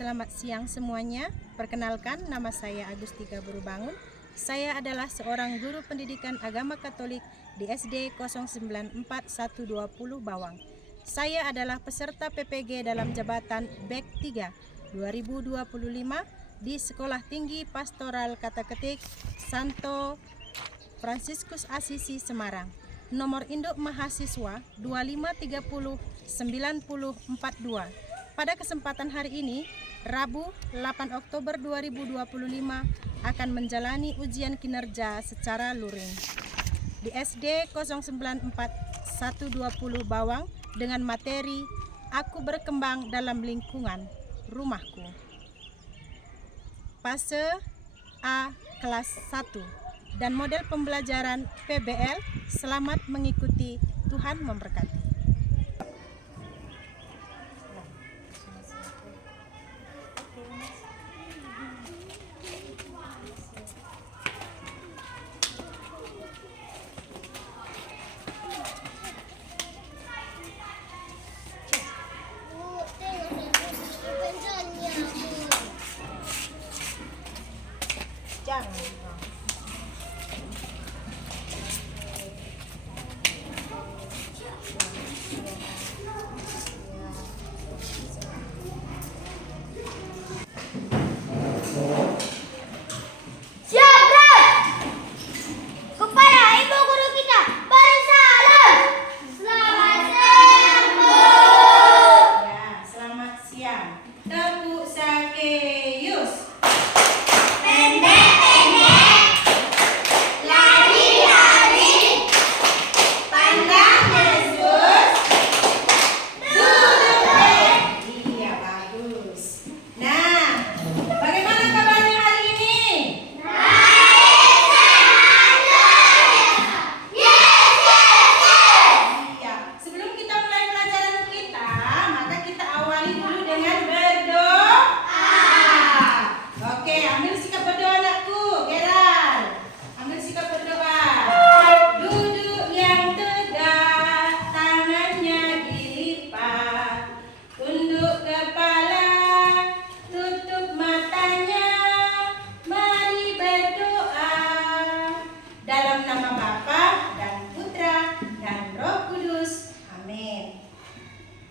Selamat siang semuanya. Perkenalkan, nama saya Agustika Burubangun. Saya adalah seorang guru pendidikan agama Katolik di SD 094120 Bawang. Saya adalah peserta PPG dalam jabatan BEK 3 2025 di Sekolah Tinggi Pastoral Kata Ketik Santo Fransiskus Asisi Semarang. Nomor induk mahasiswa 25309042. Pada kesempatan hari ini, Rabu 8 Oktober 2025 akan menjalani ujian kinerja secara luring di SD 094120 Bawang dengan materi Aku Berkembang dalam Lingkungan Rumahku. Fase A kelas 1 dan model pembelajaran PBL. Selamat mengikuti, Tuhan memberkati.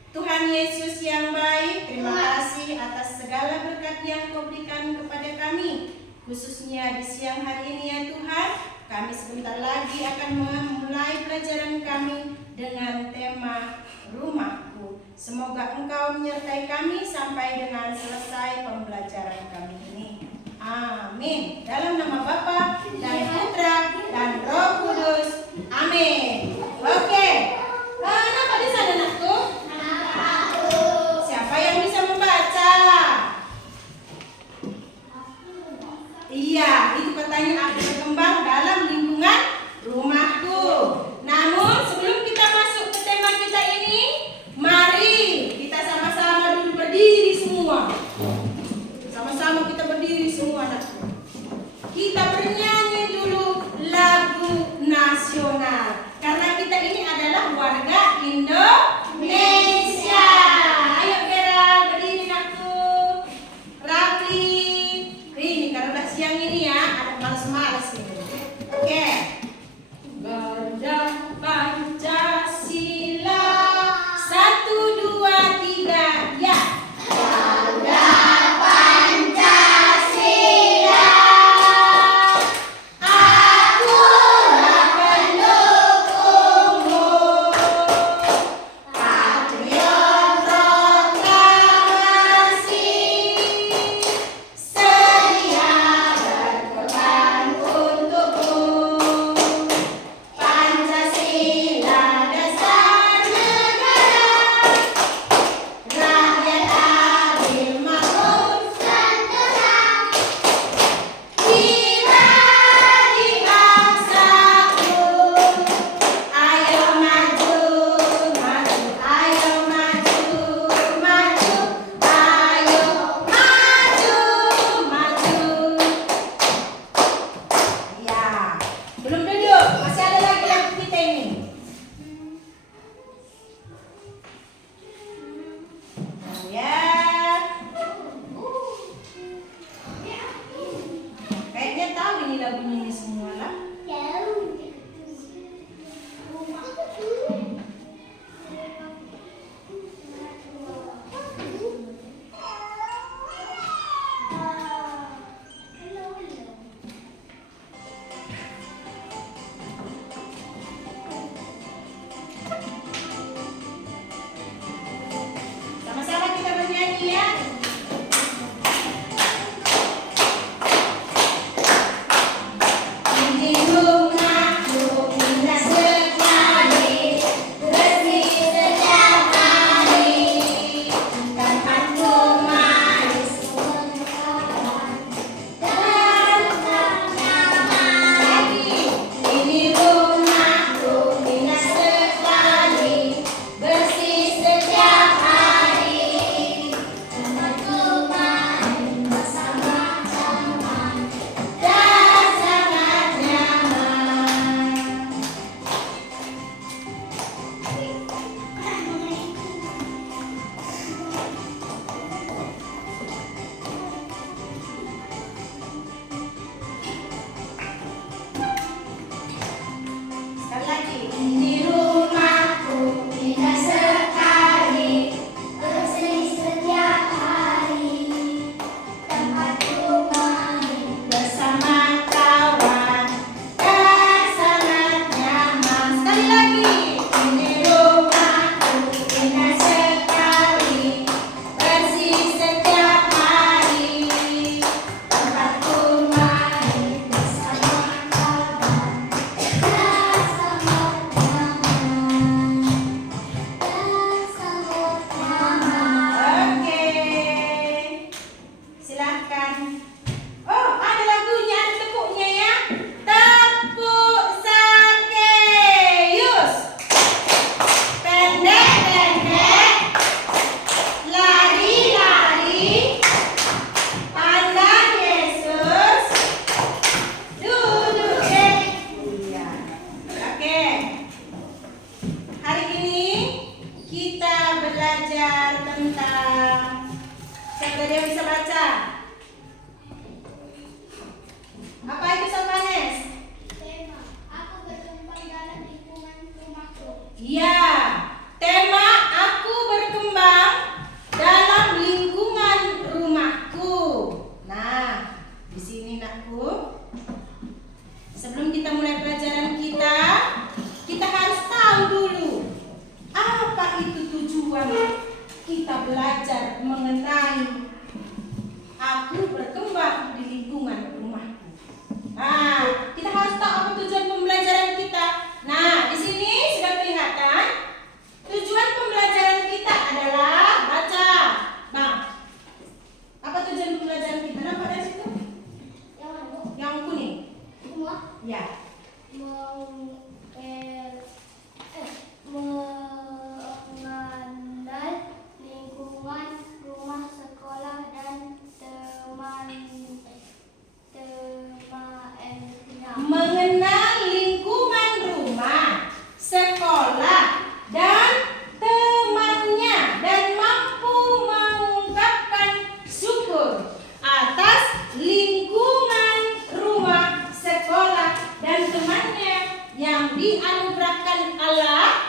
Tuhan Yesus yang baik, terima kasih atas segala berkat yang Kau berikan kepada kami, khususnya di siang hari ini ya Tuhan. Kami sebentar lagi akan memulai pelajaran kami dengan tema Rumahku. Semoga Engkau menyertai kami sampai dengan selesai pembelajaran kami ini. Amin. Dalam nama Bapa dan Putra dan Roh Kudus. Amin. Oke. Kenapa di sana anakku? Siapa yang bisa membaca? Iya, itu katanya aku berkembang dalam lingkungan rumahku. Namun sebelum kita masuk ke tema kita ini, mari kita sama-sama dulu berdiri semua. Sama-sama kita berdiri semua anakku. Kita bernyanyi dulu lagu nasional. Karena kita ini adalah warga Indonesia. Ayo Vera, berdiri aku. Rapi. Ini karena siang ini ya, ada malas-malas ini. Oke. Garda Pancasila 1, 2, 3 ya. Garda Pancasila, akulah pendukungmu. Patriot proklamasi, sedia berkorban untukmu. ini lagunya ini semua lah? Sama-sama kita bernyanyi ya. Ini rumahku indah sekali, bersih setiap hari, tempatku manis dan nyaman. Lagi. Ini rumahku indah sekali, bersih setiap hari, tempatku main bersama teman dan sangat nyaman. Sekali lagi. Ini rumahku indah sekali, bersih setiap hari, tempatku main bersama kawan dan sangat nyaman. Sekali lagi. Ini rumahku indah sekali, bersih setiap hari, tempatku main bersama kawan dan sangat nyaman. Oke. Silahkan. Oh, ada lagunya, ada tepuknya ya. Tepuk Sakeus. Pendek-pendek, lari-lari, pandang Yesus, duduk iya. Oke. Hari ini kita belajar tentang, siapa dia bisa baca? Apa itu Salvanes? Aku berkembang dalam lingkungan rumahku. Iya, tema aku berkembang dalam lingkungan rumahku. Nah, di sini nakku. Sebelum kita mulai pelajaran kita harus tahu dulu apa itu tujuan kita belajar mengenai aku berkembang di lingkungan rumahku. Nah, kita harus tahu apa tujuan pembelajaran kita. Nah, di sini sudah kelihatan tujuan pembelajaran kita adalah baca. Bang, apa tujuan pembelajaran kita? Nampak dari situ? Yang mana? Yang kuning. Semua Ya. mengenal lingkungan rumah, sekolah dan teman-temannya. Mengenal lingkungan rumah, sekolah, dan temannya, dan mampu mengungkapkan syukur atas lingkungan rumah, sekolah, dan temannya yang dianugerahkan Allah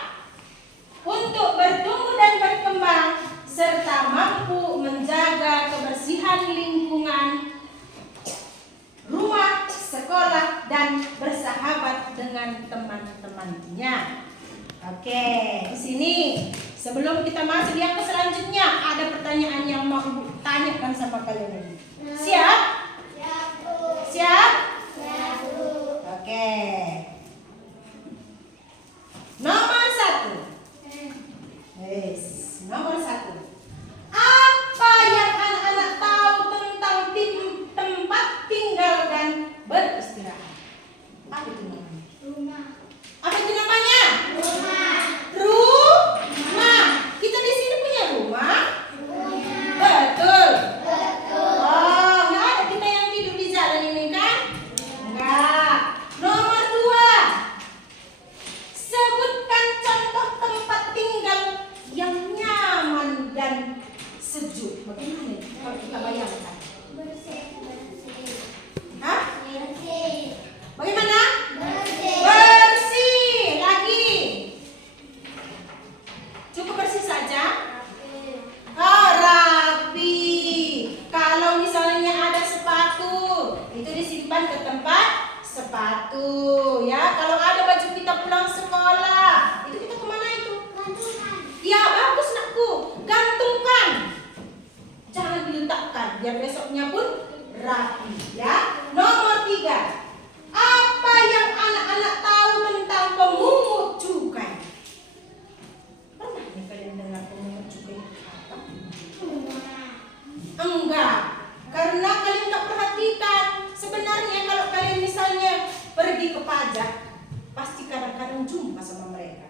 untuk bertumbuh dan berkembang, serta mampu menjaga kebersihan lingkungan rumah, sekolah, dan bersahabat dengan teman-temannya. Oke, di sini sebelum kita masuk yang ke selanjutnya, ada pertanyaan yang mau Ibu tanyakan sama kalian lagi. Siap? Siap? Oke. Nomor 1. Yes, nomor 1. Apa yang anak-anak tahu tentang tempat tinggal dan beristirahat? Apa itu namanya? Rumah. Apa itu namanya? Rumah. Rumah. Kita di sini punya rumah? Rumah. Betul. Betul. Oh, nggak Satu, ya. Kalau ada baju kita pulang sekolah, itu kita kemana itu? Gantungan. Ya, bagus nakku. Gantungkan. Jangan diletakkan, biar besoknya pun rapi, ya. Nomor 3. Apa yang anak-anak tahu tentang pemungut cukai? Pernah nih kalian dengar pemungut cukai itu apa? Enggak, karena kalian nggak perhatikan. Sebenarnya kalau kalian misalnya pergi ke pajak, pasti kadang-kadang jumpa sama mereka.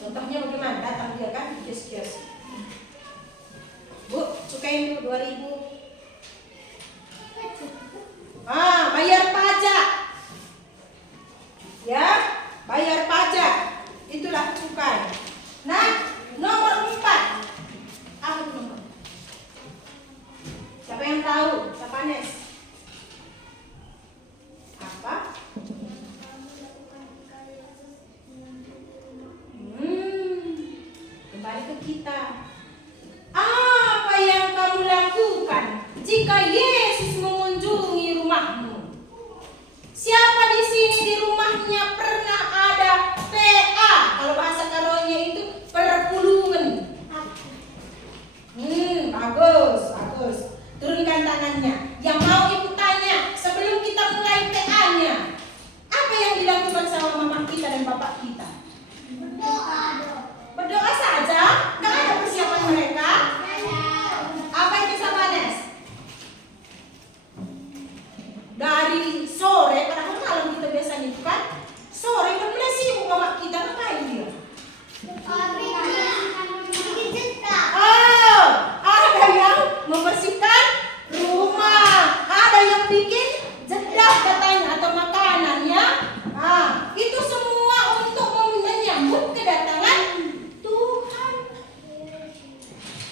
Contohnya bagaimana? Datang dia kan di kios-kios. Bu, cukai dulu 2.000. Bayar pajak. Ya, bayar pajak. Itulah cukai. Nah, nomor 4. Apa itu nomor? Siapa yang tahu? Siapa Nes? Apa? Kembali ke kita. Apa yang kamu lakukan jika Yesus mengunjungi rumahmu? Siapa di sini di rumahnya pernah ada PA? Kalau bahasa Karonya itu perpulungan. Bagus, bagus. Turunkan tangannya. Yang mau ibu tanya sebelum kita mulai PA-nya, apa yang dilakukan sama mama kita dan bapak kita? Berdoa. Berdoa saja? Nggak ada persiapan mereka? Apa itu Sabanes? Dari sore, padahal malam kita biasanya itu kan sore kan mulai sibuk bapak kita, ngapain dia? Bikin cetak. Oh, ada yang membersihkan rumah, ada yang bikin jedak katanya atau makanan ya. Itu semua untuk menyambut kedatangan Tuhan.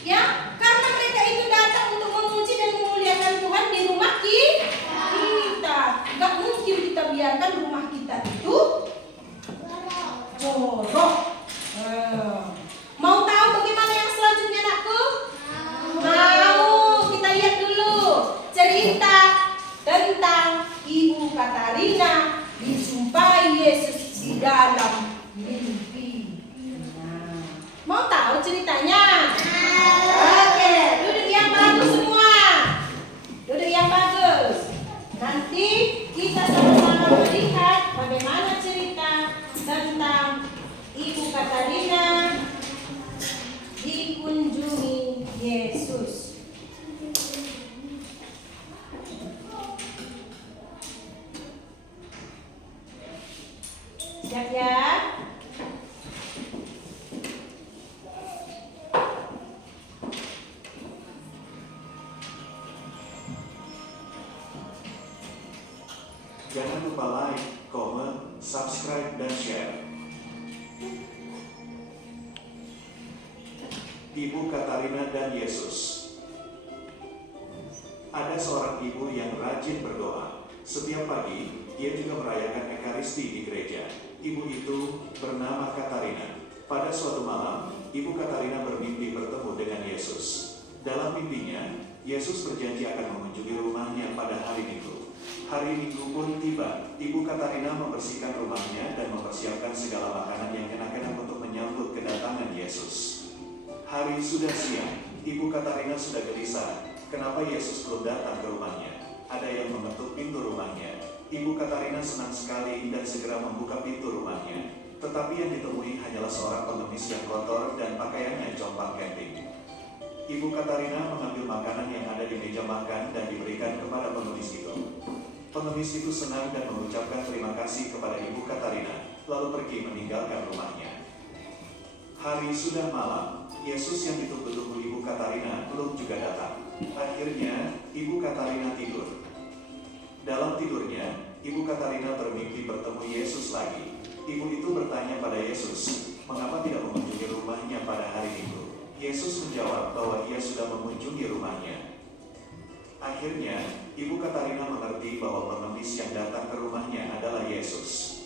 Ya, karena mereka itu datang untuk memuji dan memuliakan Tuhan di rumah kita. Gak mungkin kita biarkan rumah kita itu jorok. Mau tahu bagaimana yang selanjutnya, anakku? Mau. Kita lihat dulu cerita tentang Ibu Katarina dijumpai Yesus di dalam mimpi. Mau tahu ceritanya? Oke, duduk yang bagus semua. Duduk yang bagus. Nanti kita sama-sama melihat bagaimana cerita tentang Ibu Katarina dikunjungi Yesus. Siap ya? Jangan lupa like, comment, subscribe, dan share. Ibu Katarina dan Yesus. Ada seorang ibu yang rajin berdoa. Setiap pagi, ia juga merayakan Ekaristi di gereja. Ibu itu bernama Katarina. Pada suatu malam, Ibu Katarina bermimpi bertemu dengan Yesus. Dalam mimpinya, Yesus berjanji akan mengunjungi rumahnya pada hari Minggu. Hari Minggu pun tiba. Ibu Katarina membersihkan rumahnya dan mempersiapkan segala makanan yang enak-enak untuk menyambut kedatangan Yesus. Hari sudah siang. Ibu Katarina sudah gelisah. Kenapa Yesus belum datang ke rumahnya? Ada yang mengetuk pintu rumahnya. Ibu Katarina senang sekali dan segera membuka pintu rumahnya. Tetapi yang ditemui hanyalah seorang pengemis yang kotor dan pakaiannya compang camping. Ibu Katarina mengambil makanan yang ada di meja makan dan diberikan kepada pengemis itu. Pengemis itu senang dan mengucapkan terima kasih kepada Ibu Katarina, lalu pergi meninggalkan rumahnya. Hari sudah malam. Yesus yang ditunggu-tunggu Ibu Katarina belum juga datang. Akhirnya, Ibu Katarina tidur. Dalam tidurnya, Ibu Katarina bermimpi bertemu Yesus lagi. Ibu itu bertanya pada Yesus, mengapa tidak mengunjungi rumahnya pada hari Minggu? Yesus menjawab bahwa ia sudah mengunjungi rumahnya. Akhirnya, Ibu Katarina mengerti bahwa pengemis yang datang ke rumahnya adalah Yesus.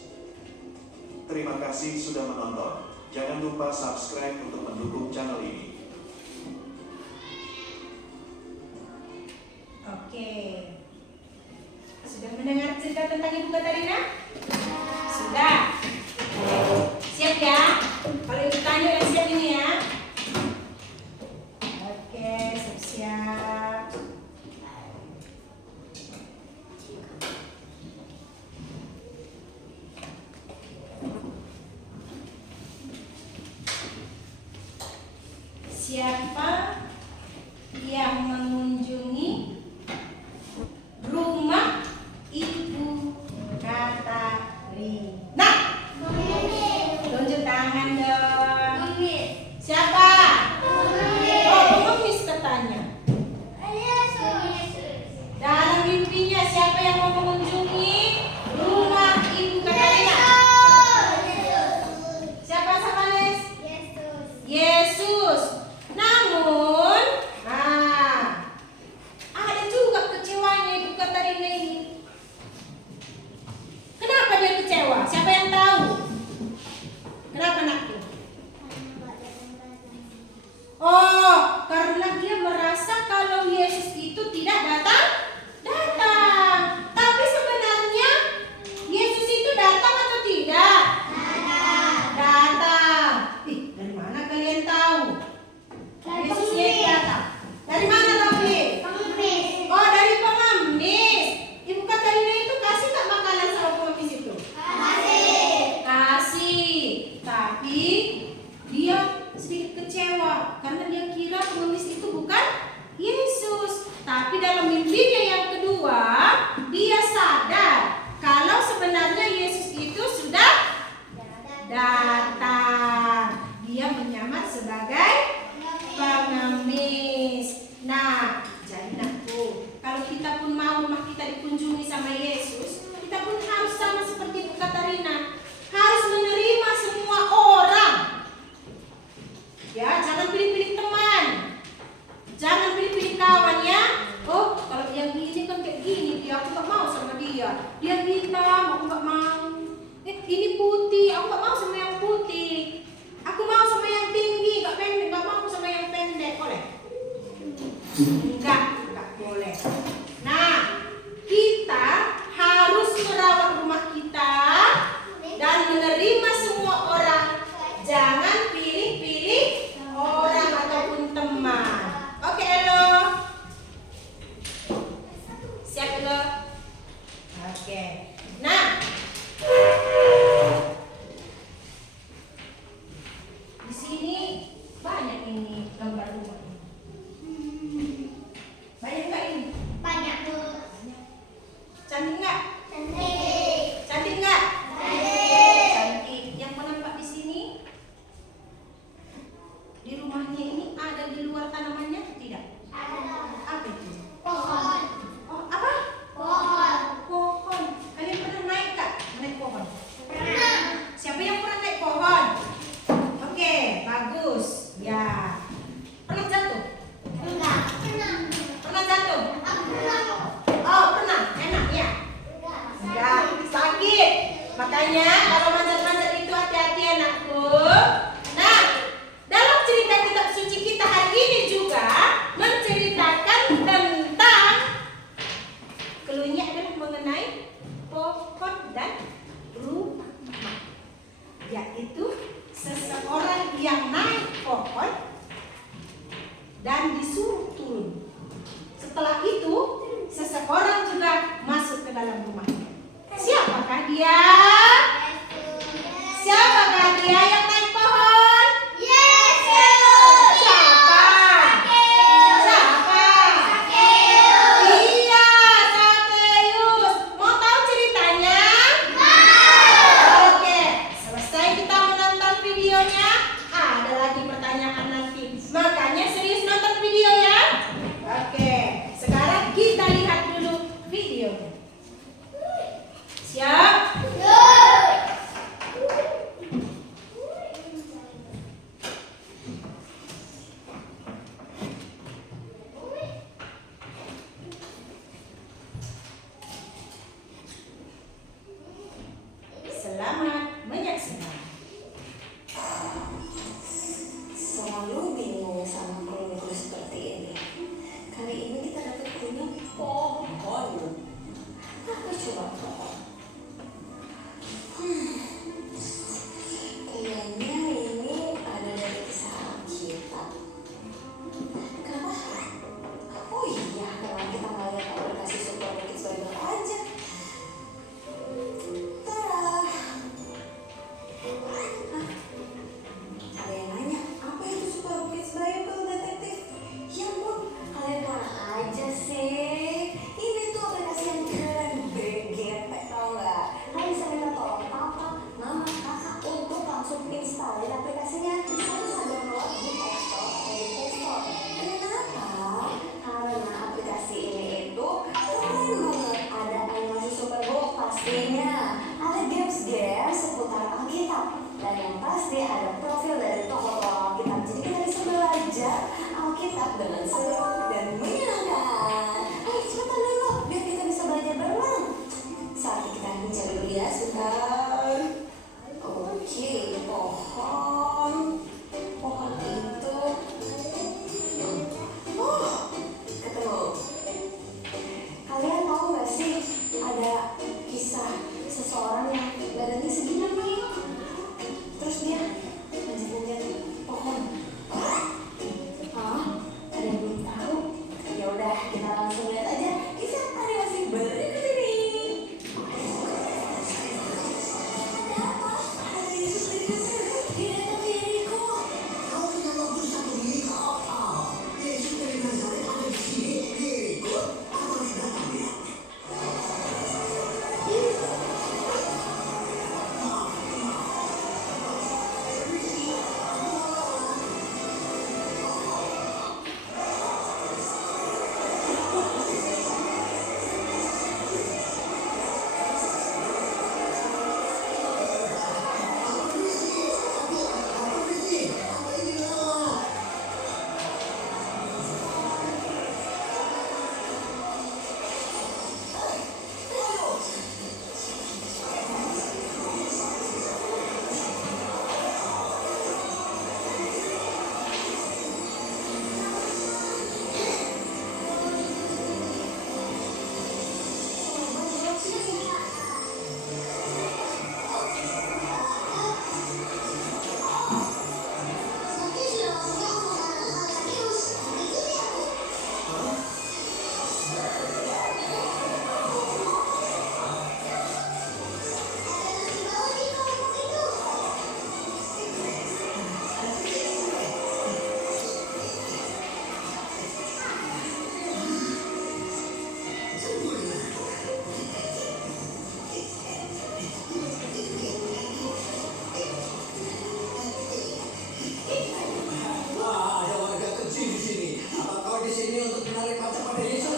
Terima kasih sudah menonton. Jangan lupa subscribe untuk mendukung channel ini. Oke. Sudah mendengar cerita cerita tentang Ibu Katarina? Sudah. Siap ya? Kalau Ibu tanya udah siap ini ya? Oke, siap-siap. Siapa yang mengunjungi rumah Ibu Katarina? Tunjuk tangan dong. Siapa? Oh, pengemis katanya. Dalam mimpinya siapa yang mau mengunjungi rumah Ibu Katarina? Siapa Samanes? Yesus. Namun, ada juga kecewanya Ibu Katarina ini. Kenapa dia kecewa? Siapa yang tahu? Kenapa anakku? Oh, karena dia merasa kalau Yesus itu tidak datang. Tapi sebenarnya Yesus itu datang atau tidak? Datang. Ih, dari mana kalian tahu? Yesusnya itu datang. Dari mana Robli? Oh, dari pengemis. Ibu Katarina itu kasih tak makanan sama pengemis itu? Kasih. Tapi dia sedikit kecewa karena dia kira pengemis itu bukan Yesus. Tapi dalam mimpinya yang kedua, dia sadar kalau sebenarnya Yesus itu sudah datang. Dia menyamar sebagai pengemis. Nah, jadi nakku, kalau kita pun mau rumah kita dikunjungi sama Yesus, kita pun harus sama seperti Ibu Katarina, harus menerima semua orang. Ya, jangan pilih-pilih teman, jangan pilih-pilih kawan ya. Oh, kalau yang gini kan kayak gini, dia aku gak mau sama dia. Dia hitam, aku gak mau. Ini putih, aku gak mau sama yang putih. Aku mau sama yang tinggi, gak pendek, gak mau sama yang pendek. Boleh? Enggak boleh. Nah, kita harus merawat rumah kita dan menerima semua orang. Jangan pilih-pilih orang ataupun teman. Oke, Elo? Siap, Elo? Oke. Nah, di sini banyak ini gambar rumah. Banyak nggak ini? Cantik nggak? Cantik nggak? Cantik. Yang menampak di sini, di rumahnya ini ada di luar tanamannya tidak? Apa itu? Oh, apa? Pohon. Kalian pernah naik nggak? Naik pohon? Siapa yang pernah naik pohon? Oke, bagus. Ya. Pernah jatuh? Pernah jatuh? Oh, pernah. Enak ya? Enggak, sakit. Makanya kalau manjat-manjat itu hati-hati anakku. Nah, dalam cerita kitab suci kita hari ini juga menceritakan tentang keluarnya adalah mengenai pohon dan rumah. Yaitu seseorang yang naik pohon dan disuruh turun. Setelah itu, seseorang juga masuk ke dalam rumahnya. Siapakah dia? Siapakah dia yang naik pohon? Siapa? Iya, Sakeus. Mau tahu ceritanya? Oke, selesai kita menonton videonya. Ada lagi pertanyaan nanti. Makanya serius nonton video ya. Oke, sekarang kita lihat dulu videonya. Siap? Pastinya ada games-games seputar Alkitab. Dan yang pasti ada profil dari tokoh-tokoh Alkitab. Jadi kita bisa belajar Alkitab dengan seru dan menyenangkan. Ayo cepetan dulu biar kita bisa belajar bareng. Saat kita mencari dulu ya sebentar. Oke, pohon itu. Oh, ketemu. Kalian tahu nggak sih ada kisah seseorang yang badannya segini nih, terus dia manjat-manjat pohon. Hah? Ada yang belum tahu? Ya udah kita langsung lihat aja kisah animasi berikut ini. Ada apa? Ada Yesus di sana. Dia datang ke Yeriko. Kau punya waktu 1 menit apa? Yesus dari Nazaret ada di sini. Ikut atau tidak lihat? Ada warga kecil di sini. Apa kau di sini untuk menarik mata pada Yesus?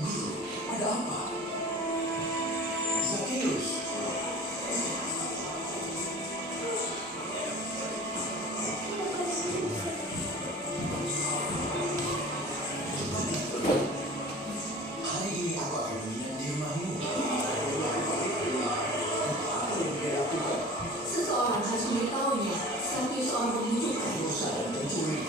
Guru, ada apa? Zakheus. Hari ini aku akan menginap di rumahmu. Apa yang dia lakukan? Seseorang harus memberitahunya. Tapi seorang petunjuk. Dosa dan pencuri.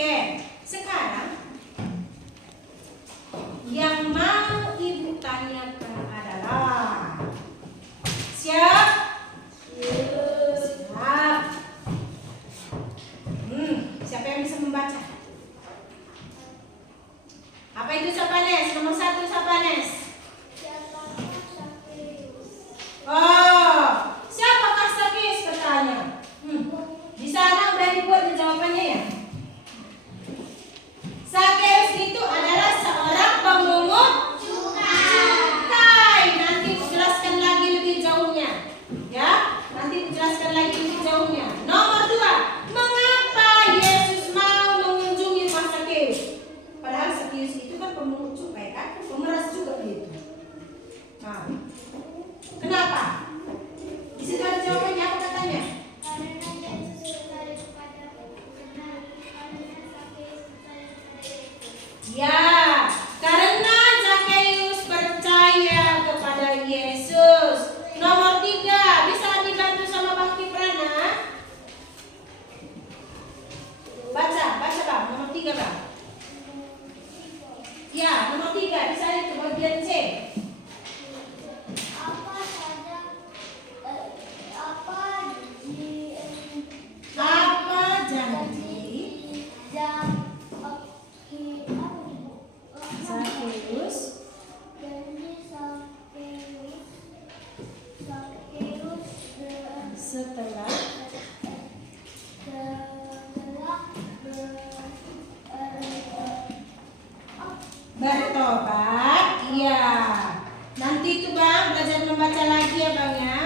Oke, sekarang yang mau ibu tanyakan adalah siap? Siap. Siapa yang bisa membaca? Apa itu Sapanes? Nomor 1 Sapanes. Oh, siapakah Sakeus bertanya? Di sana udah dibuat jawabannya ya. Sakeus itu adalah seorang pemungut cukai. Nanti jelaskan lagi lebih jauhnya. Ya, nanti jelaskan lagi lebih jauhnya. Nomor 2, mengapa Yesus mau mengunjungi rumah Sakeus? Padahal Sakeus itu kan pemungut cukai kan, pemeras juga begitu. Nah, kenapa? Di situ ada jawabannya, apa katanya? Ya, karena Sakeus percaya kepada Yesus. Nomor 3, bisa dibantu sama Bang Kiprana? Baca Bang, nomor 3 Bang. Ya, nomor 3, di sana itu bagian C. Apa janji Sakeus setelah bertobat? Iya. Nanti itu Bang belajar membaca lagi ya Bang ya.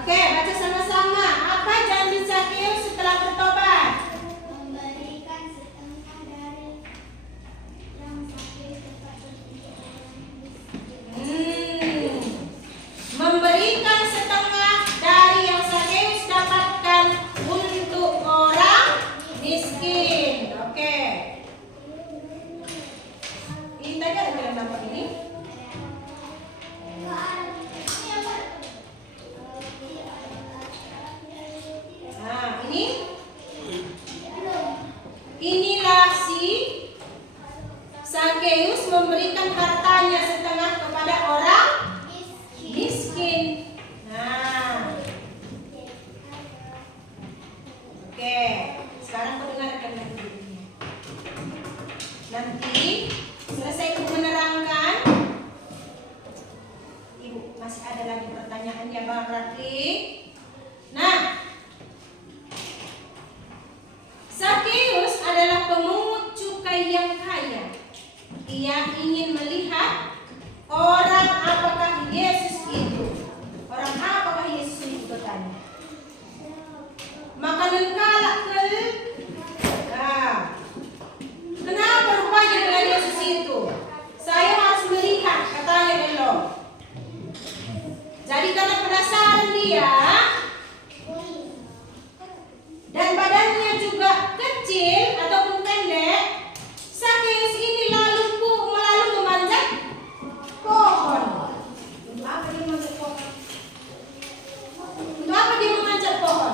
Oke, baca sama-sama. Apa janji Sakeus setelah bertobat? Memberikan setengah dari yang Sakeus kepada Memberikan setengah dari yang Sakeus dapatkan untuk orang miskin. Oke. Ini tadi ada dalam nampak ini. Nah, inilah si Sakeus memberikan hartanya setengah kepada orang miskin. Nah, oke. Sekarang kau dengarkan lagi ini. Nanti selesai ibu menerangkan, ibu masih ada lagi pertanyaannya Bang Rafli. Nah, Sakeus adalah pemungut cukai yang kaya. Ia ingin melihat orang apakah Yesus itu. Orang apakah Yesus itu bertanya. Makanan kalak ke. Nah, kenapa rupanya dengan Yesus itu? Saya harus melihat, katanya beliau. Jadi karena penasaran dia, dan badannya juga kecil ataupun pendek, Sakeus ini lalu memanjat pohon. Untuk apa dia memanjat pohon? Untuk apa dia memanjat pohon?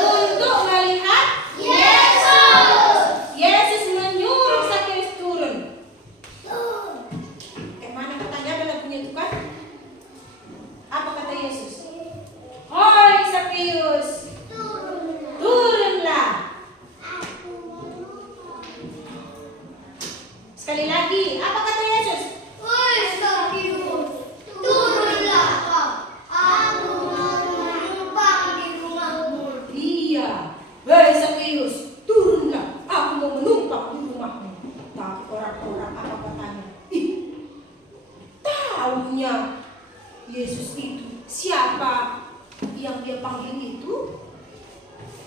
Untuk melihat Yesus. Yesus menyuruh Sakeus turun. Mana katanya ada lagunya itu kan? Apa kata Yesus? Hoi Sakeus, turunlah. Sekali lagi, apa kata Yesus? Woi Sakeus, turunlah kau. Aku mau menumpang di rumahmu. Iya. Hei Sakeus, turunlah. Aku mau menumpang di rumahmu. Tapi orang-orang apa katanya? Taunya Yesus itu siapa yang dia panggil itu?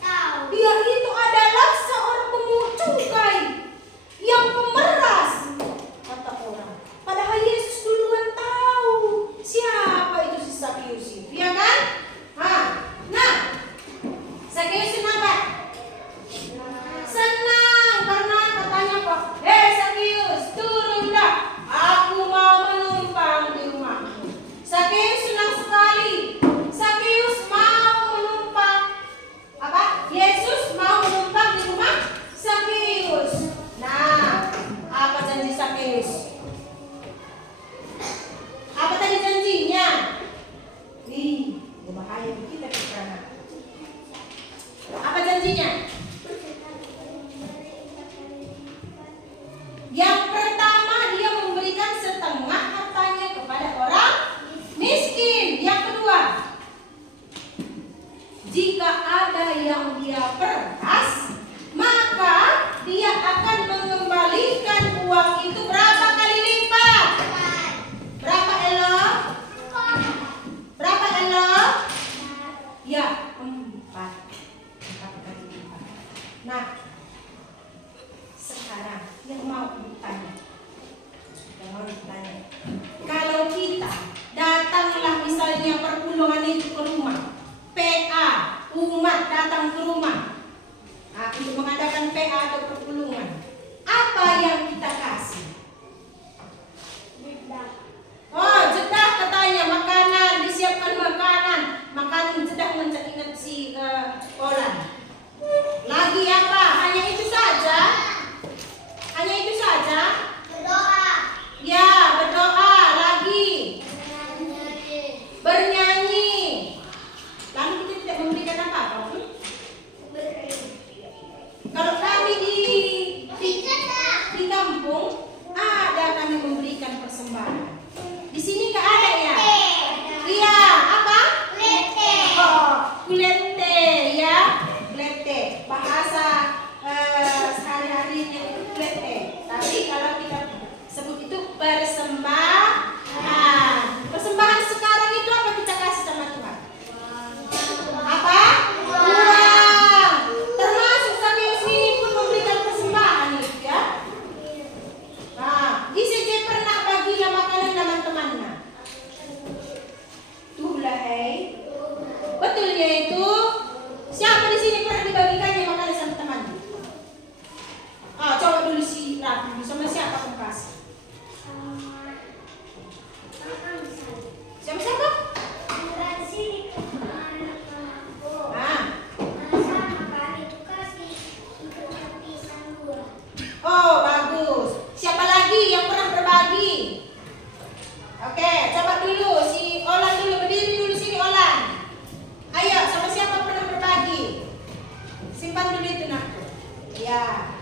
Tahu. Dia itu adalah seorang pemungut cukai yang pemeras, kata orang. Padahal Yesus duluan tahu siapa itu si Sakeus itu, ya kan? Nah, Sakeus kenapa? Senang karena katanya kok, hei Sakeus, turunlah. Aku mau menumpang di rumahmu. Sakeus senang sekali. Sakeus mau menumpang. Apa? Yesus mau yang dia peras, maka dia akan mengembalikan uang itu berapa kali lipat? Berapa Elo? Berapa Elo? Ya, 4 kali lipat. Nah, sekarang yang mau bertanya, kalau kita datanglah misalnya perpulungan itu ke rumah, PA, umat datang ke rumah untuk mengadakan PA atau perpulungan, apa yang kita kasih? Oh, jedah katanya, makanan, disiapkan makanan jedah ingat si orang. Lagi apa? Hanya itu saja? Hanya itu saja? Berdoa. Ya, berdoa. Lagi bernyanyi. Lalu kita tidak memberikan apa-apa pun. Kalau kami di kampung ada kami memberikan persembahan. Di sini nggak ada ya? Iya, apa? Oh, kulete ya, kulete. Bahasa sehari-harinya itu kulete. Tapi kalau kita sebut itu persembahan. Persembahan sekarang itu apa kita kasih sama Tuhan? Apa? Uang. Termasuk sampai sini pun memberikan persembahan itu ya. Nah, ICJ pernah bagilah makanan teman-temannya. Tuhlah betulnya itu. Siapa di sini pernah dibagikannya makanan sama temannya? Coba dulu si Rafi, sama siapa kamu kasih? Siapa? Oh, bagus. Siapa lagi yang pernah berbagi? Oke, coba dulu si Olan dulu, berdiri dulu sini Olan. Ayo, sama siapa pernah berbagi? Simpan dulu itu nak. Ya.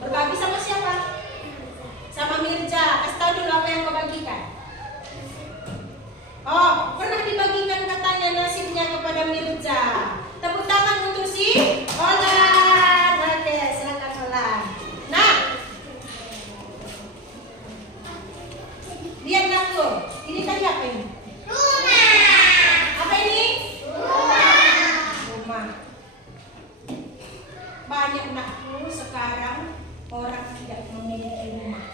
Berbagi sama siapa? Sama Mirja. Kasih tahu dulu apa yang kau bagikan. Oh, pernah dibagikan katanya nasibnya kepada Mirja. Tepuk tangan untuk si Olan. Oke, silakan Olan. Nah, lihat nakku. Ini tadi apa ini? Apa ini? Rumah. Banyak nakku sekarang orang tidak memiliki rumah.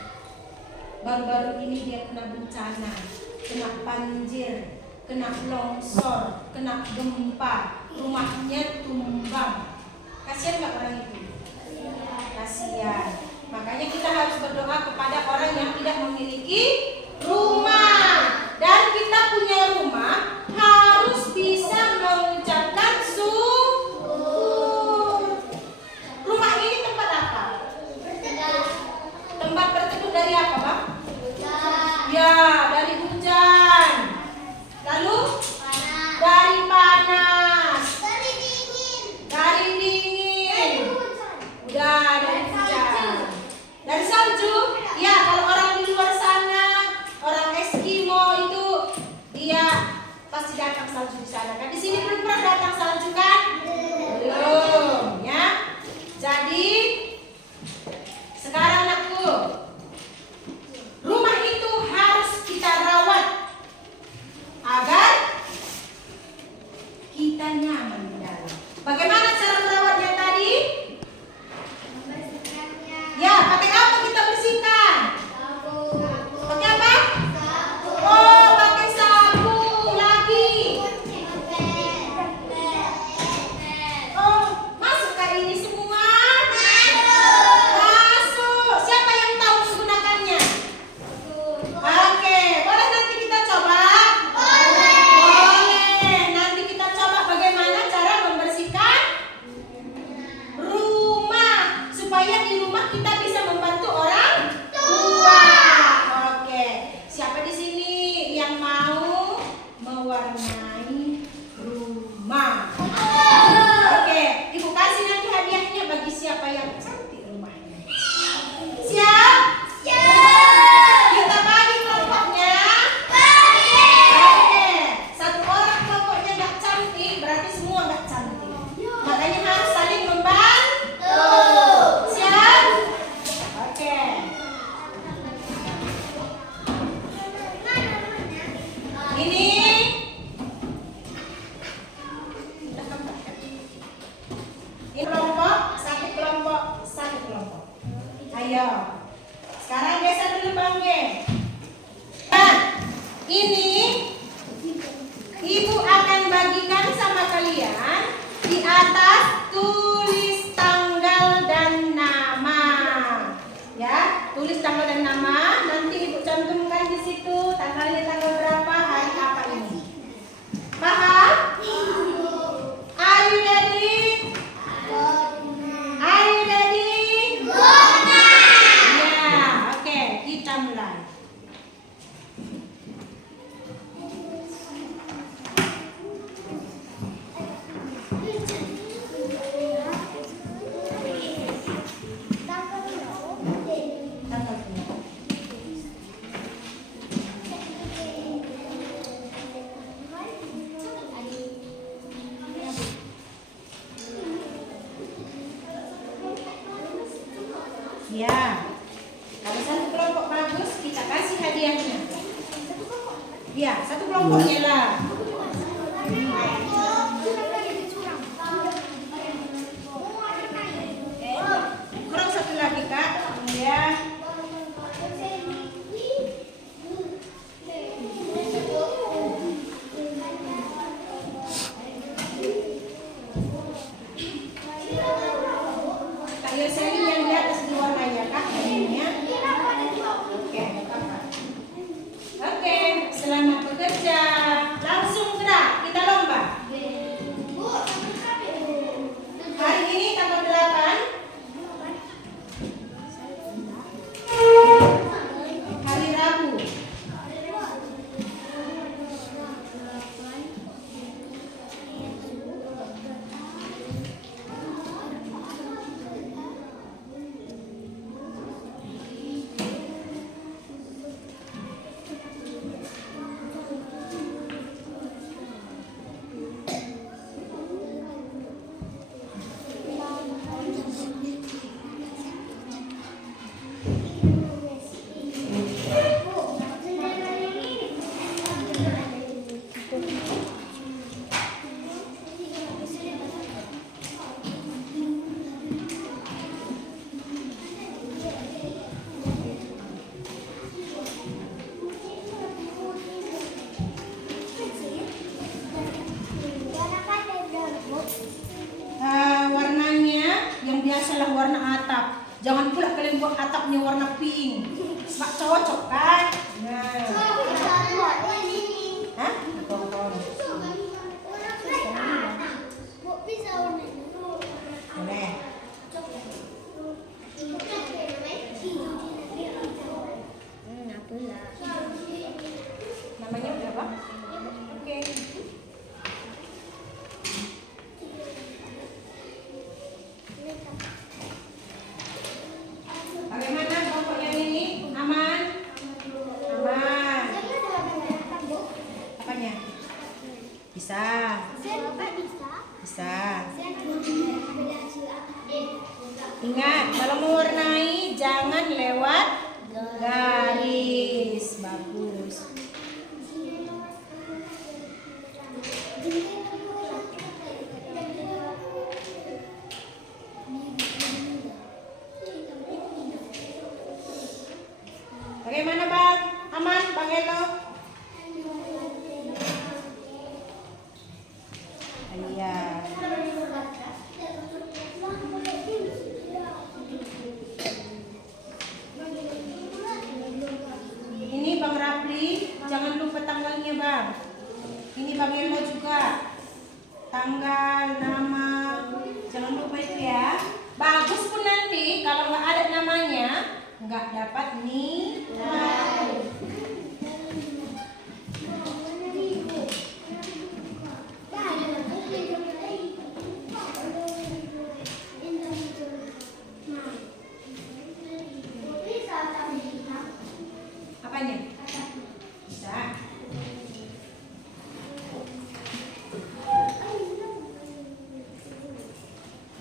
Baru-baru ini dia kena bencana, kena banjir, kena longsor, kena gempa, rumahnya tumbang. Kasihan nggak orang itu? Kasihan. Makanya kita harus berdoa kepada orang yang tidak memiliki rumah. Dan kita punya rumah harus bisa mengucapkan syukur. Rumah ini tempat apa? Tempat berteduh dari apa, Bang? Ya, dari hujan. Lalu? Dari panas. Dari dingin. Udah, dari hujan. Dari salju? Ya, kalau orang di luar sana, orang Eskimo itu dia pasti datang salju di sana. Kan di sini belum pernah datang salju kan? Belum, ya. Jadi sekarang anakku, rumah itu harus kita rawat agar kita nyaman di dalam. Bagaimana cara merawatnya tadi? Ya, pakai apa kita bersihkan? Pakai apa? Oh, pakai sabun lagi. Oh, masukkah ini semua? Masuk. Siapa yang tahu menggunakannya? Oke, boleh nanti kita coba? Boleh. Nanti kita coba bagaimana cara membersihkan rumah supaya di rumah kita bisa membantu orang tua. Oke, siapa di sini yang mau mewarnai rumah? Oke, Ibu kasih nanti hadiahnya bagi siapa yang cantik rumahnya. Siap? Kita bagi kelompoknya. Oke, satu orang kelompoknya nggak cantik, Ya. Kalau satu kelompok bagus, kita kasih hadiahnya. Ya, satu kelompoknya lah. Kurang satu lagi, Kak. Ya. Kak Yoselin yang di atas di warnanya, Kak. Ini ya. Oke, apa? Oke, selamat bekerja. Langsung gerak, kita lomba. Hari ini tanggal 8. Hari Rabu. Warnanya yang biasalah warna atap. Jangan pula kalian buat atapnya warna pink. Nggak cocok kan? Nah. Hah? Boleh. Namanya berapa? Oke. Bagaimana kelompoknya ini? Aman? Aman. Apanya? Bisa. Bisa. Ingat, kalau mewarnai jangan lewat garis. Bagus. Bagaimana Bang? Aman Bang Elo? Iya. Ini Bang Rapli, jangan lupa tanggalnya Bang. Ini Bang Elo juga. Tanggal, nama, jangan lupa itu ya. Bagus pun nanti kalau nggak ada namanya, nggak dapat nilai. Apanya? Bisa.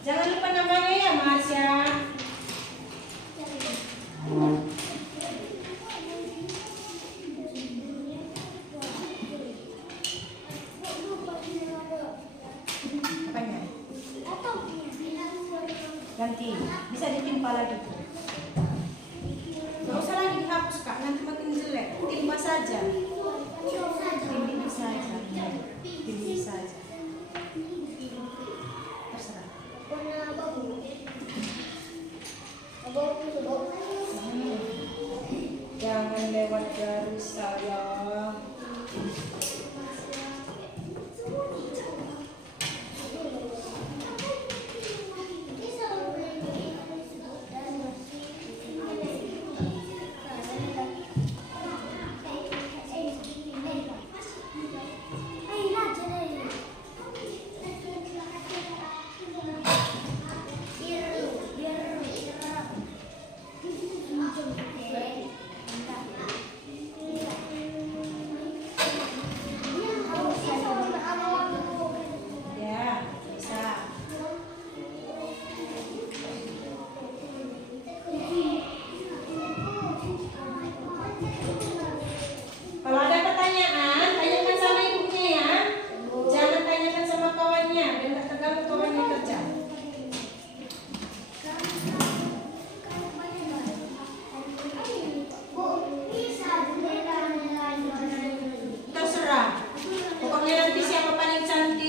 Jangan lupa namanya ya Mas ya. Apanya? Ganti. Bisa ditimpa lagi. Gak usah lagi dihapus Kak, nanti makin jelek. Timpa saja. Timpa saja. Timpa saja. Terserah. Jangan lewat garis sayang.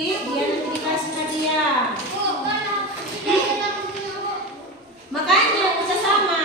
beli, dia nanti dikasih hadiah. Makanya bisa sama.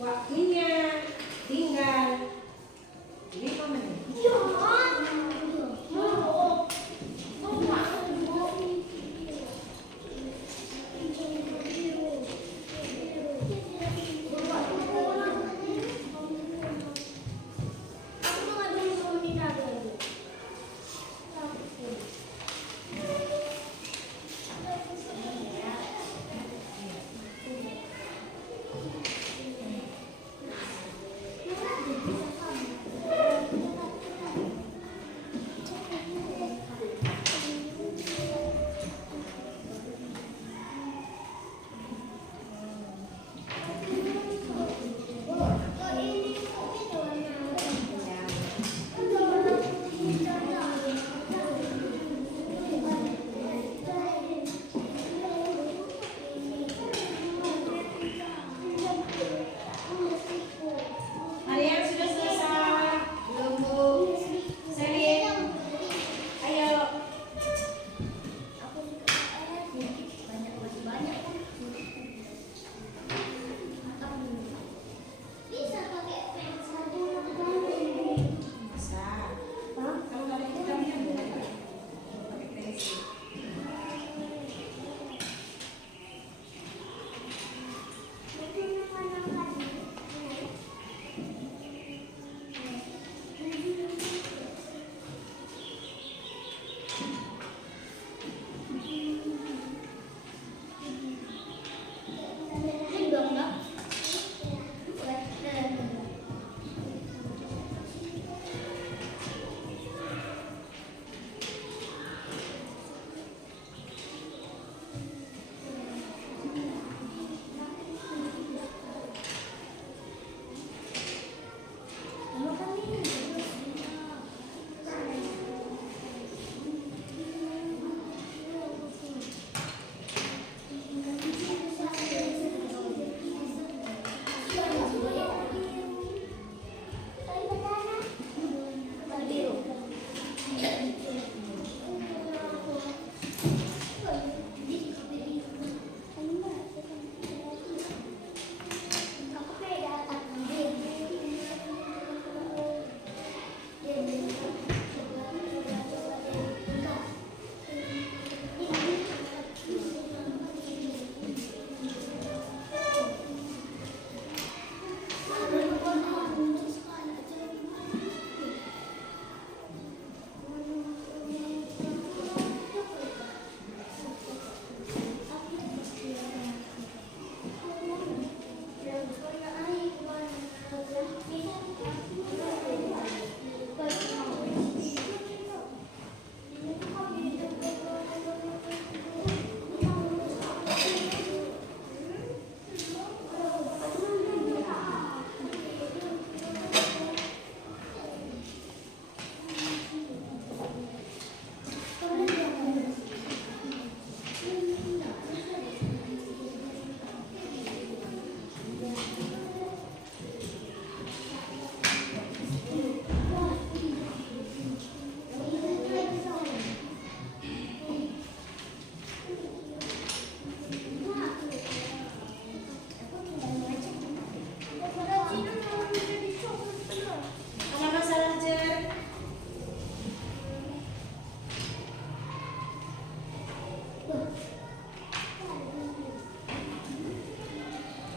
Waktunya tinggal 5 menit. Ada yang sudah selesai? Belum, Bu? Selin? Ayo. Bisa pakai pensil. Bisa. Kalau nggak ada hitamnya, boleh. Pakai pensil.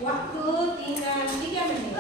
Waktu tinggal 3 menit.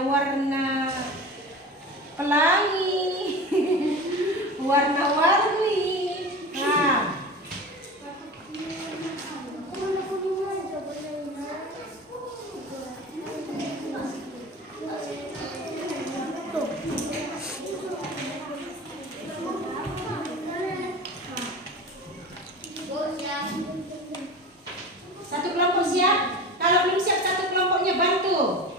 warna-warna pelangi, warna-warni. Nah, satu kelompok siap? Kalau belum siap satu kelompoknya bantu.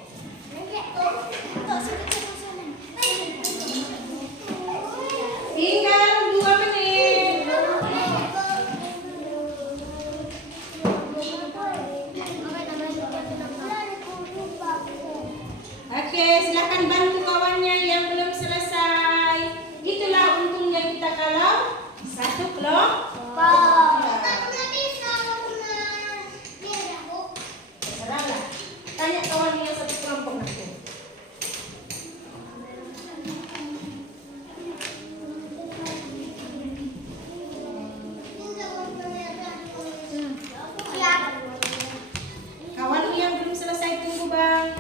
Tinggal 2 menit. Oke, silakan bantu kawannya yang belum selesai. Itulah untungnya kita kalau satu kelompok. Terserahlah. Tanya kawannya yang satu kelompok nanti. Kawan yang belum selesai tunggu bang.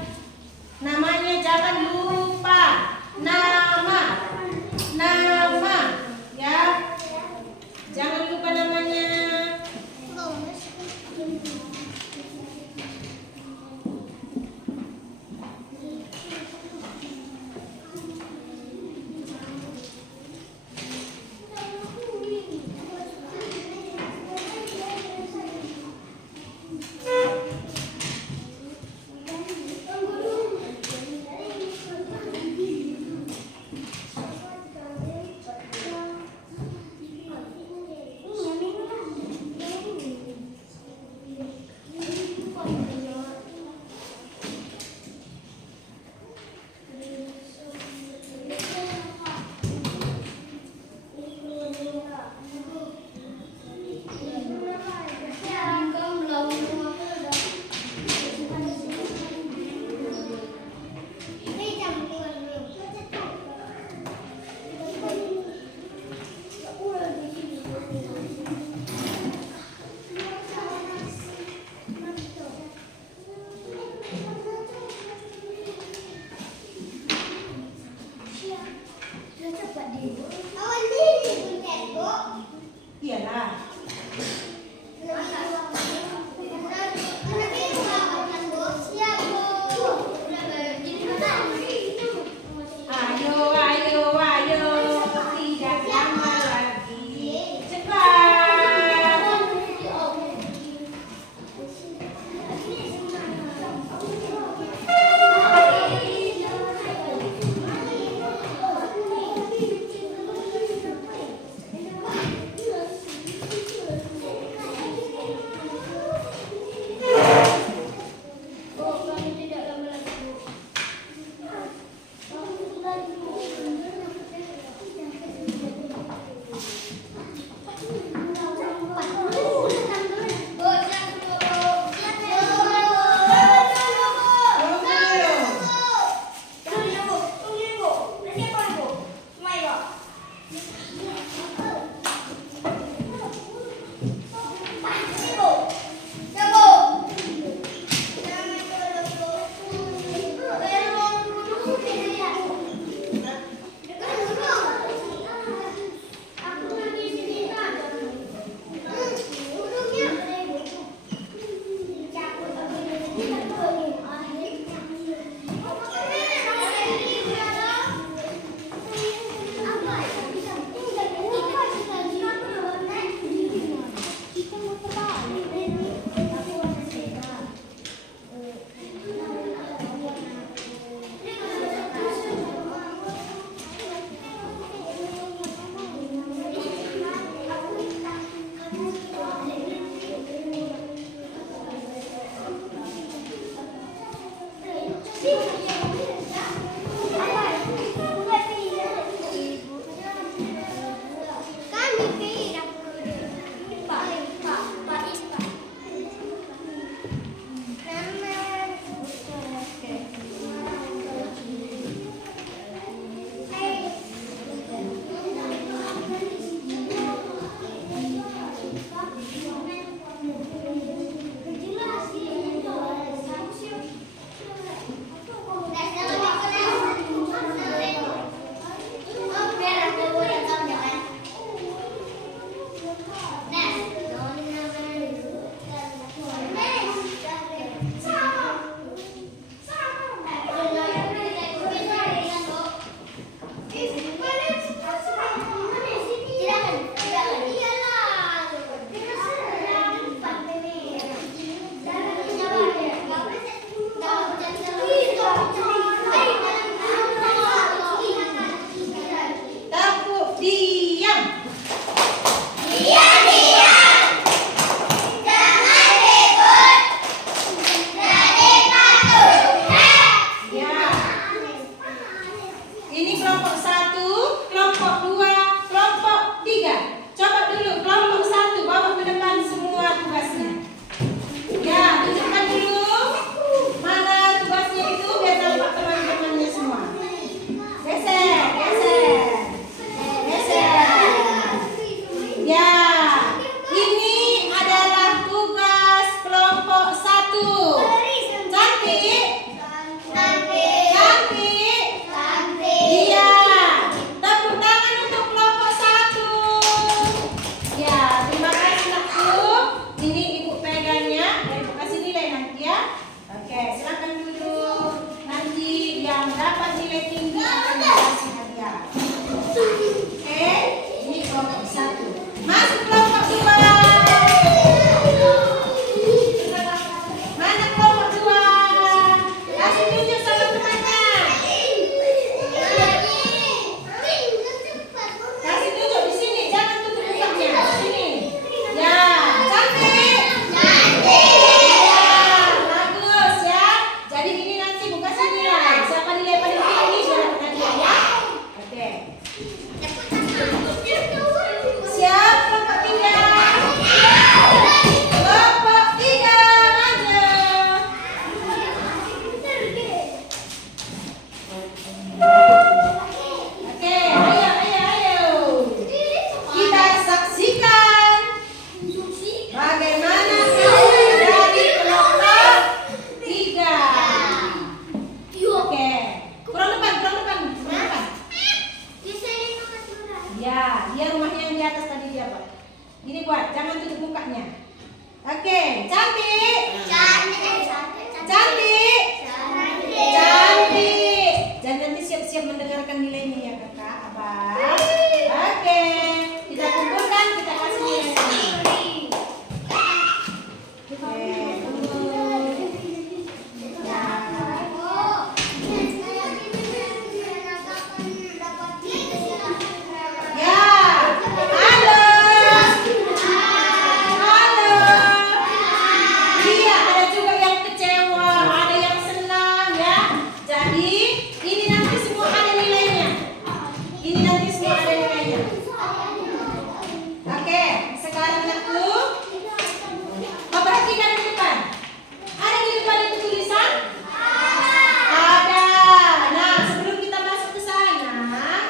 Namanya jangan lupa. Nama. Ya. Jangan lupa namanya. nilai tinggi akan dikasih hadiah. Oke, ini kelompok 1. Masuk kelompok 2. Mana kelompok 2? Kasih tunjuk sama temannya. Kasih tunjuk di sini, jangan tutup mukanya. Sini. Ya, cantik. Ya, bagus ya. Jadi ini nanti buka nilai. Siapa nilai paling tinggi sudah dapat hadiah ya. Oke. Siap kelompok 3. Kelompok 3 maju. Oke, ayo. Kita saksikan bagaimana hasil dari kelompok 3. Oke, kurang depan. Ya, dia rumahnya yang di atas tadi dia buat. Gini buat, jangan tutup mukanya. Oke, cantik. Dan nanti siap-siap mendengarkan nilainya ya kakak, abang. Oke, kita kumpulkan, kita kasih nilainya. Oke, tunggu. Ya. Ya, halo. Iya, ada juga yang kecewa, ada yang senang ya. Jadi ini nanti semua ada nilainya. Oke, sekarang aku perhatikan di depan. Ada di depan itu tulisan? Ada. Nah, sebelum kita masuk ke sana,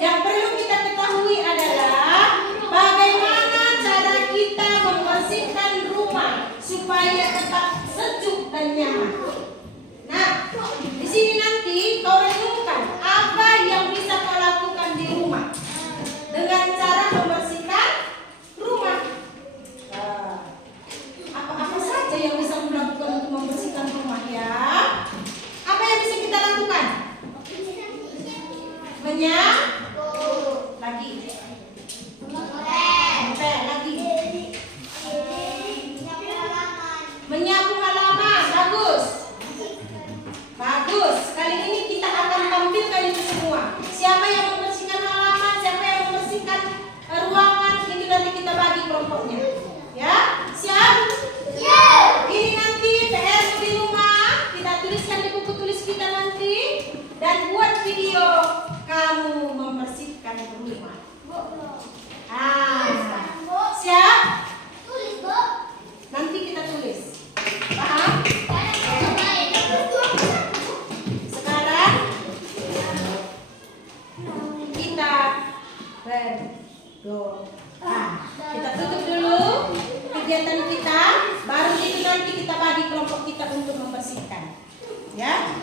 yang perlu kita ketahui adalah bagaimana cara kita membersihkan rumah supaya tetap sejuk dan nyaman. Nah, di sini nanti kau renungkan apa yang bisa kau lakukan di rumah dengan cara membersihkan rumah. Apa saja yang bisa kau lakukan untuk membersihkan rumah ya? Apa yang bisa kita lakukan? Lagi. Menyapu halaman, bagus. Kali ini kita akan tampilkan itu semua. Siapa yang membersihkan halaman, siapa yang membersihkan ruangan, itu nanti kita bagi kelompoknya. Ya, siap? Ini nanti PR di rumah, kita tuliskan di buku tulis kita nanti dan buat video kamu membersihkan rumah. Siap? Nanti kita tulis. Paham? Sekarang kita berdoa. Kita tutup dulu kegiatan kita, baru itu nanti kita bagi kelompok kita untuk membersihkan. Ya?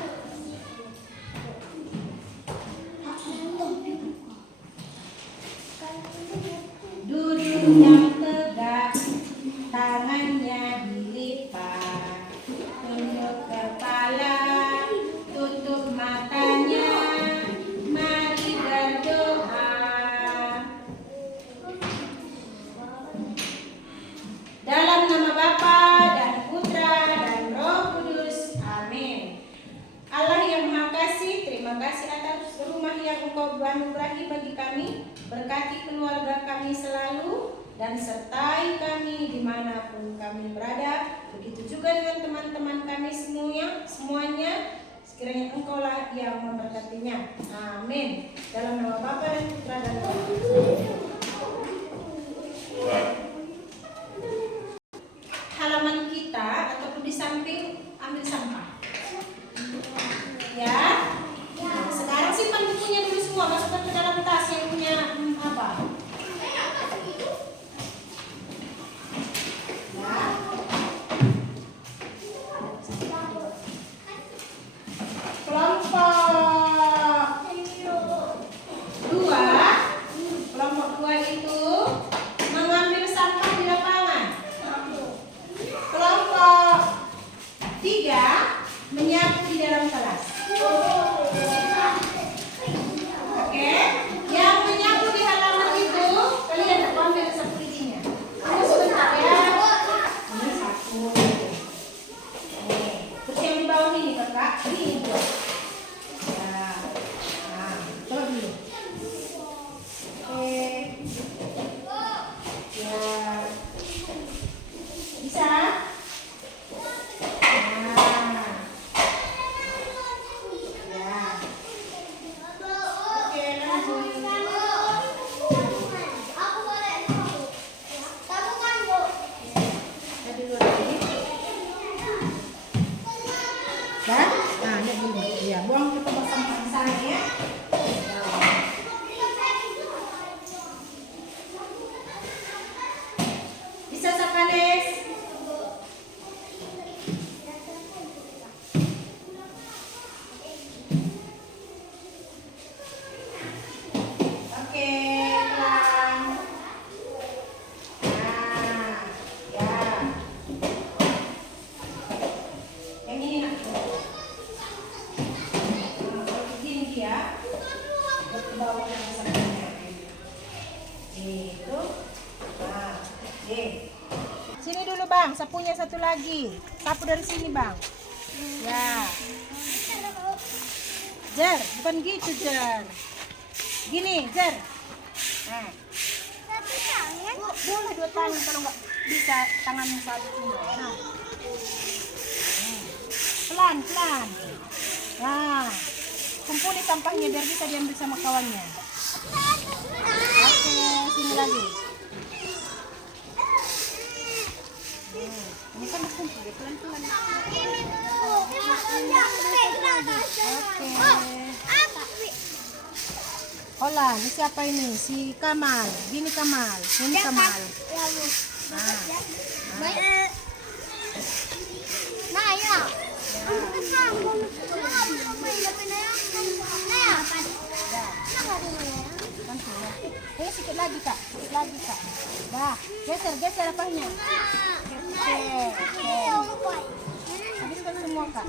Duduk yang tegak, tangannya dilipat, tunduk kepala, tutup matanya, mari berdoa. Dalam nama Bapa dan Putra dan Roh Kudus, amin. Allah yang Maha Kasih, terima kasih atas rumah yang Engkau anugerahi bagi kami. Berkati keluarga kami selalu dan sertai kami dimanapun kami berada. Begitu juga dengan teman-teman kami semuanya. Sekiranya Engkau lah yang memberkatinya. Amin. Dalam nama Bapa dan Putra dan Roh Kudus. Halaman kita ataupun di samping ambil sampah. Ya. Nah, sekarang simpan bukunya dulu semua, masukkan ke dalam tas yang punya apa? Ya. Kelompok 2 itu mengambil sampah Sini dulu bang, sapunya satu lagi. Sapu dari sini bang. Ya. Jar, bukan gitu Jar. Gini Jar. Nah. Satu tangan. Boleh 2 tangan kalau nggak bisa tanganmu satu cuma. Nah. Pelan pelan. Nah. Kumpuli sampahnya biar bisa diambil sama kawannya. Oke, sini lagi. Ini kan kumpul ya pelan-pelan. Oke. Hola, ini siapa ini? Si Kamal. Gini Kamal. Ini Kamal. Nah. Nah, ya. Sikit lagi kak, sikit lagi kak. Dah, geser apanya. Oke. Habiskan semua kak.